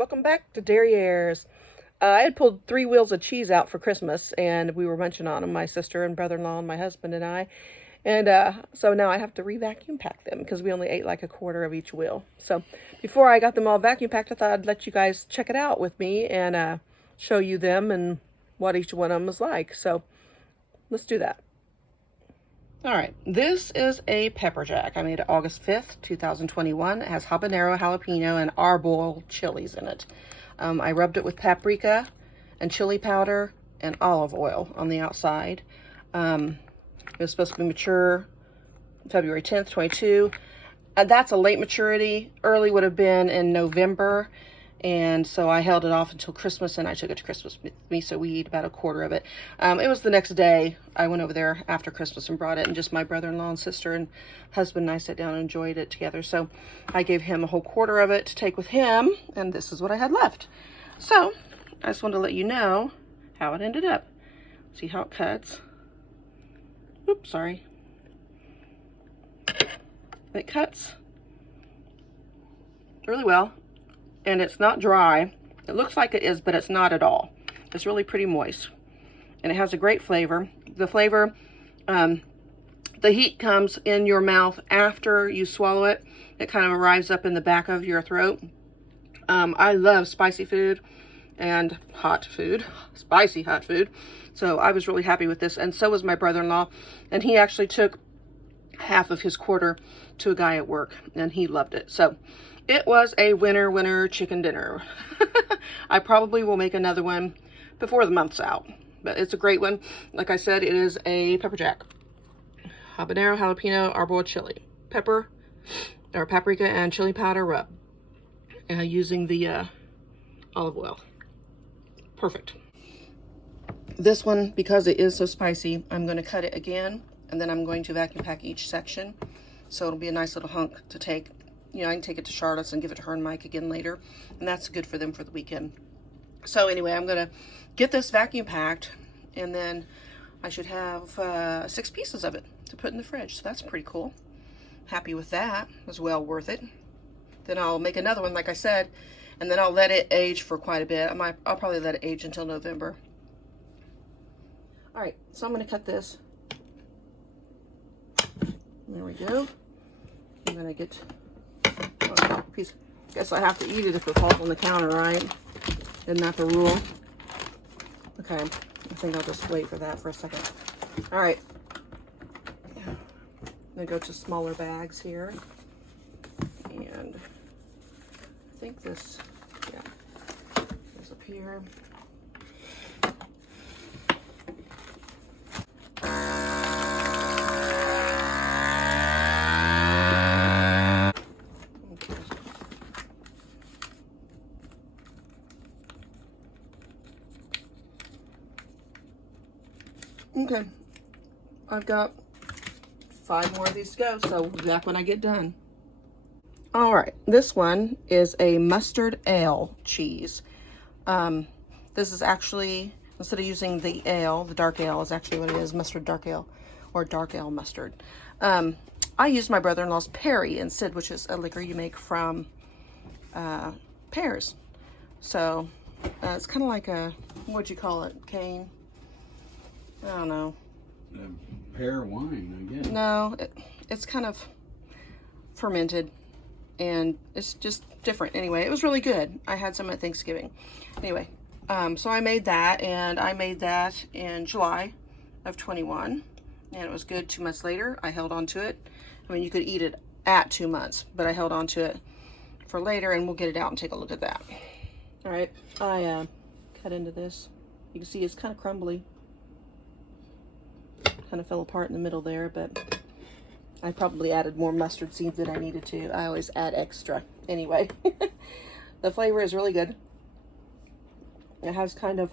Welcome back to dairyayres. I had pulled 3 wheels of cheese out for Christmas, and we were munching on them, my sister and brother-in-law and my husband and I. And so now I have to re-vacuum pack them because we only ate like a quarter of each wheel. So before I got them all vacuum packed, I thought I'd let you guys check it out with me and show you them and what each one of them is like. So let's do that. All right, this is a pepper jack. I made it August 5th, 2021. It has habanero, jalapeno, and arbol chilies in it. I rubbed it with paprika and chili powder and olive oil on the outside. It was supposed to be mature February 10th, 22. That's a late maturity. Early would have been in November. And so I held it off until Christmas, and I took it to Christmas with me, so we eat about a quarter of it. It was the next day. I went over there after Christmas and brought it, and just my brother-in-law and sister and husband and I sat down and enjoyed it together. So I gave him a whole quarter of it to take with him, and this is what I had left. So I just wanted to let you know how it ended up. See how it cuts? Oops, sorry. It cuts really well. And it's not dry. It looks like it is, but it's not at all. It's really pretty moist. And it has a great flavor. The flavor, the heat comes in your mouth after you swallow it. It kind of arrives up in the back of your throat. I love spicy food and hot food, spicy hot food. So I was really happy with this, and so was my brother-in-law. And he actually took half of his quarter to a guy at work, and he loved it. So it was a winner chicken dinner. I probably will make another one before the month's out, but it's a great one. Like I said, it is a pepper jack. Habanero, jalapeno, arbol chili. Pepper, or paprika and chili powder rub. Using the olive oil. Perfect. This one, because it is so spicy, I'm going to cut it again, and then I'm going to vacuum pack each section. So it'll be a nice little hunk to take. You know, I can take it to Charlotte's and give it to her and Mike again later. And that's good for them for the weekend. So anyway, I'm going to get this vacuum packed. And then I should have 6 pieces of it to put in the fridge. So that's pretty cool. Happy with that. It was well worth it. Then I'll make another one, like I said. And then I'll let it age for quite a bit. I'll probably let it age until November. All right, so I'm going to cut this. There we go. I'm going to get a piece. Guess I have to eat it if it falls on the counter, right? Isn't that the rule? Okay, I think I'll just wait for that for a second. All right. I'm going to go to smaller bags here. And I think this, yeah, goes up here. Okay, I've got 5 more of these to go, so we'll be back when I get done. All right, this one is a mustard ale cheese. This is actually, instead of using the ale, the dark ale is actually what it is, mustard dark ale, or dark ale mustard. I used my brother-in-law's Perry instead, which is a liquor you make from pears. So it's kind of like a, what'd you call it, cane? I don't know. Pear wine, I guess. No, it's kind of fermented, and it's just different. Anyway, it was really good. I had some at Thanksgiving. Anyway, so I made that, and I made that in July of 21, and it was good. 2 months later, I held on to it. I mean, you could eat it at 2 months, but I held on to it for later, and we'll get it out and take a look at that. All right, I cut into this. You can see it's kind of crumbly. Kind of fell apart in the middle there, but I probably added more mustard seeds than I needed to. I always add extra. Anyway, the flavor is really good. It has kind of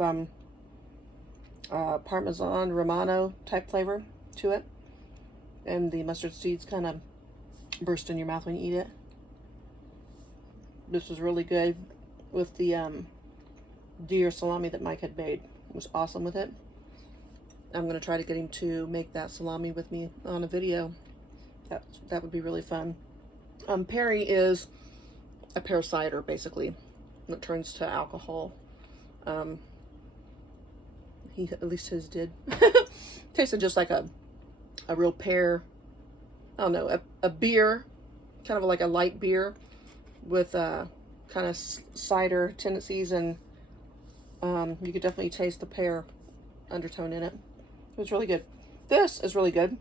Parmesan Romano type flavor to it, and the mustard seeds kind of burst in your mouth when you eat it. This was really good with the deer salami that Mike had made. It was awesome with it. I'm going to try to get him to make that salami with me on a video. That would be really fun. Perry is a pear cider, basically. It turns to alcohol. At least his did. Tasted just like a real pear. I don't know, a beer, kind of like a light beer with kind of cider tendencies, and you could definitely taste the pear undertone in it. It was really good. This is really good.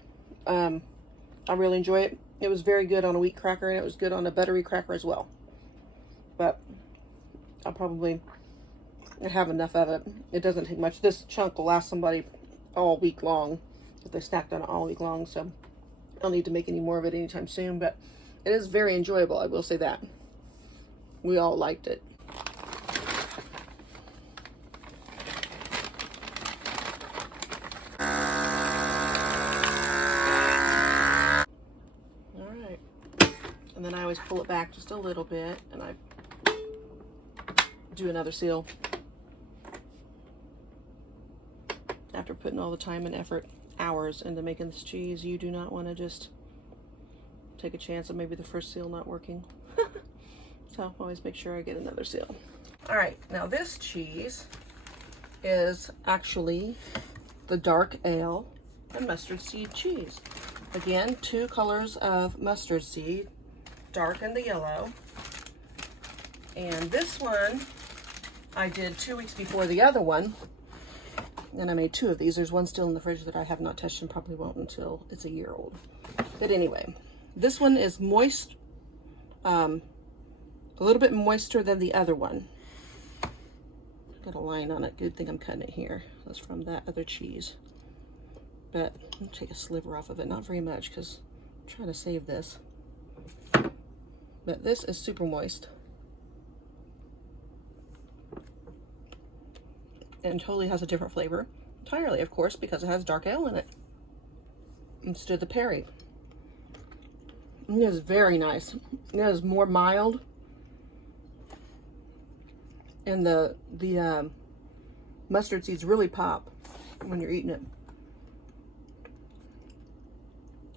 I really enjoy it. It was very good on a wheat cracker, and it was good on a buttery cracker as well. But I'll probably have enough of it. It doesn't take much. This chunk will last somebody all week long if they snacked on it all week long, so I don't need to make any more of it anytime soon, but it is very enjoyable, I will say that. We all liked it. Alright. And then I always pull it back just a little bit, and I do another seal. After putting all the time and effort, hours, into making this cheese, you do not want to just take a chance of maybe the first seal not working. So always make sure I get another seal. All right, now this cheese is actually the dark ale and mustard seed cheese. Again, 2 colors of mustard seed, dark and the yellow. And this one I did 2 weeks before the other one. And I made 2 of these. There's one still in the fridge that I have not touched and probably won't until it's a year old. But anyway, this one is moist, a little bit moister than the other one. Got a line on it. Good thing I'm cutting it here. That's from that other cheese. But I'll take a sliver off of it. Not very much because I'm trying to save this. But this is super moist. And totally has a different flavor entirely, of course, because it has dark ale in it instead of the Perry. It is very nice. It is more mild, and the mustard seeds really pop when you're eating it.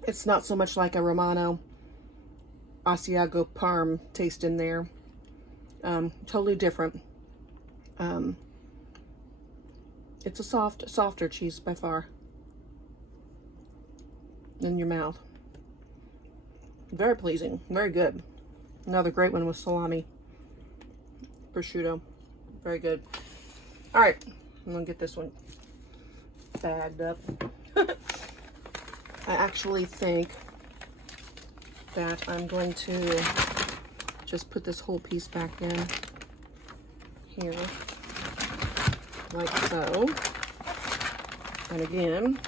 It's not so much like a Romano Asiago Parm taste in there. Totally different. It's a softer cheese by far in your mouth. Very pleasing, very good. Another great one with salami, prosciutto, very good. All right, I'm gonna get this one bagged up. I actually think that I'm going to just put this whole piece back in here. Like so. And again,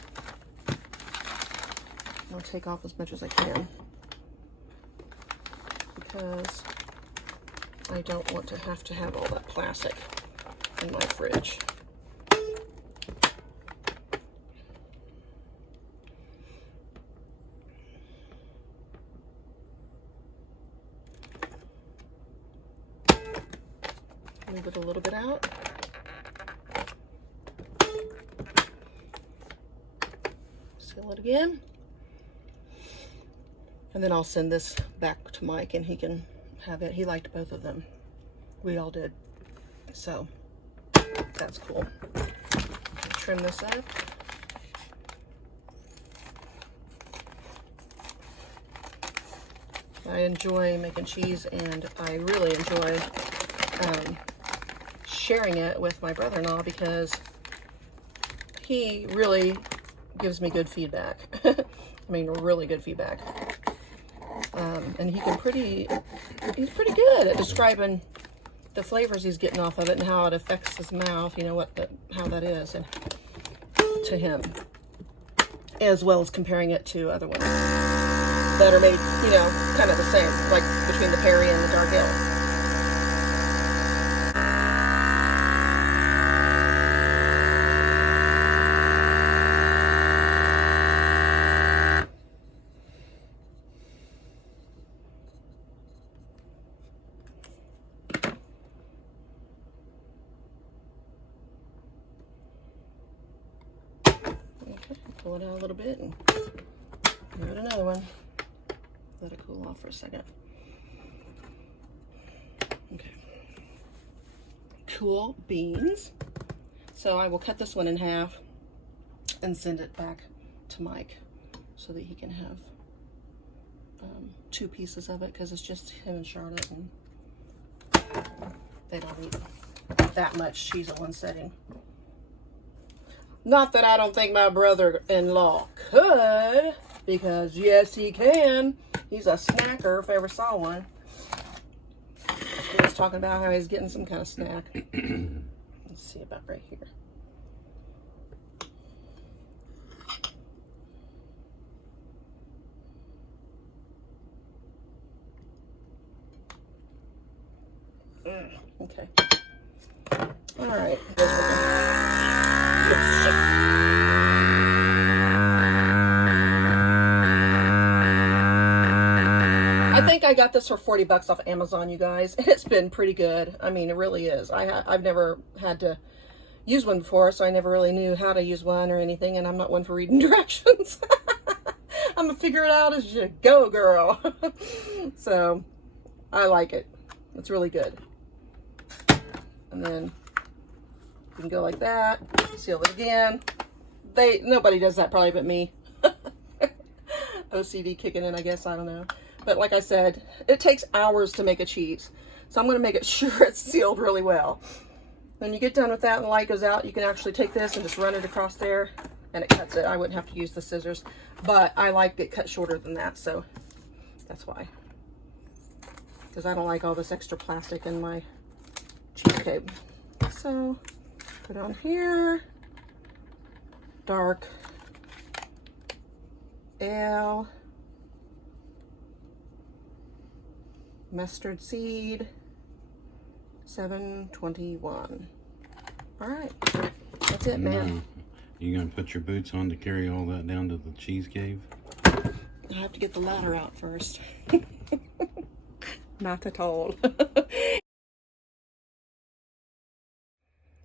I'll take off as much as I can because I don't want to have all that plastic in my fridge. Move it a little bit out. Seal it again. And then I'll send this back to Mike and he can have it. He liked both of them. We all did. So that's cool. Trim this up. I enjoy making cheese, and I really enjoy sharing it with my brother-in-law because he really gives me good feedback. I mean, really good feedback. And he's pretty good at describing the flavors he's getting off of it and how it affects his mouth, you know, how that is, and to him, as well as comparing it to other ones that are made, you know, kind of the same, like between the Perry and the dark ale. Pull it out a little bit and give it another one. Let it cool off for a second. Okay. cool beans. So I will cut this one in half and send it back to Mike so that he can have 2 pieces of it, because it's just him and Charlotte, and they don't eat that much cheese at one setting. Not that I don't think my brother-in-law could, because yes, he can. He's a snacker if I ever saw one. He was talking about how he's getting some kind of snack. Let's see about right here. Okay. All right. I think I got this for 40 bucks off Amazon, you guys. It's been pretty good. I mean, it really is. I've never had to use one before, so I never really knew how to use one or anything, and I'm not one for reading directions. I'm gonna figure it out as you go, girl. So I like it. It's really good. And then you can go like that, seal it again. Nobody does that probably but me. OCD kicking in, I guess, I don't know. But like I said, it takes hours to make a cheese. So I'm gonna make it sure it's sealed really well. When you get done with that and the light goes out, you can actually take this and just run it across there and it cuts it. I wouldn't have to use the scissors, but I like it cut shorter than that, so that's why. Because I don't like all this extra plastic in my cheesecake. So put on here, dark ale, mustard seed, 721. All right, that's it, man. You gonna put your boots on to carry all that down to the cheese cave? I have to get the ladder out first. Not at all.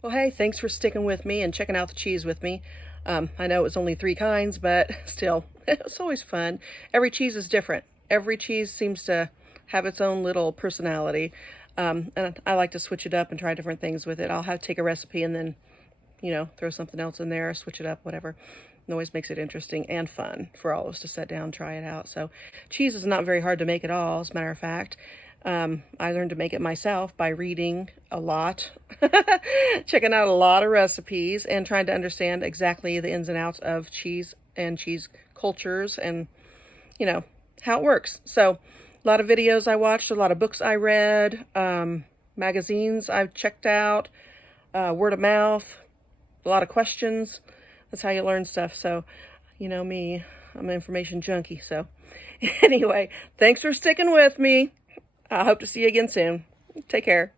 Well, hey, thanks for sticking with me and checking out the cheese with me. I know it was only 3 kinds, but still, it's always fun. Every cheese is different. Every cheese seems to have its own little personality. And I like to switch it up and try different things with it. I'll have to take a recipe and then, you know, throw something else in there, switch it up, whatever. It always makes it interesting and fun for all of us to sit down and try it out. So cheese is not very hard to make at all, as a matter of fact. I learned to make it myself by reading a lot, checking out a lot of recipes, and trying to understand exactly the ins and outs of cheese and cheese cultures and, you know, how it works. So a lot of videos I watched, a lot of books I read, magazines I've checked out, word of mouth, a lot of questions. That's how you learn stuff. So, you know me, I'm an information junkie. So anyway, thanks for sticking with me. I hope to see you again soon. Take care.